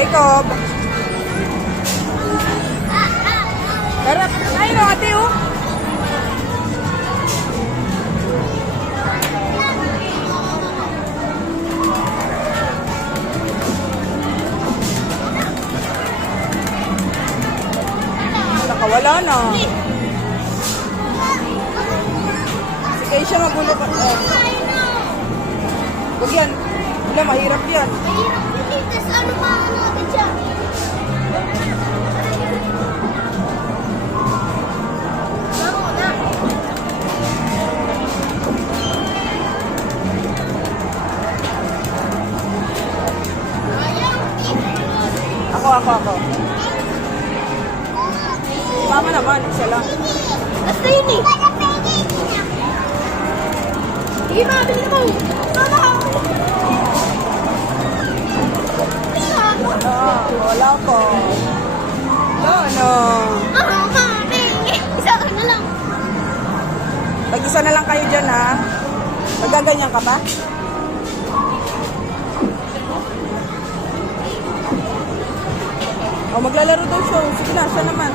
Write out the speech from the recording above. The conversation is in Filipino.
Jacob. Darap. Ay, no, ate, oh. Nakawala na. Si Keisha magulo pa. Huwag yan. Wala, mahirap yan. Mahirap yun eh. Tapos ano pa natin dyan? Bango na. Ayaw. Ako. Mama naman, isa lang. Basta yun eh. Sige ma, bili mo. Mama! Wala ko. No. Mami! Isa ka na lang. Pag-isa na lang kayo dyan, ha? Magaganyan ka ba? O, maglalaro daw siya. Sige na, siya naman.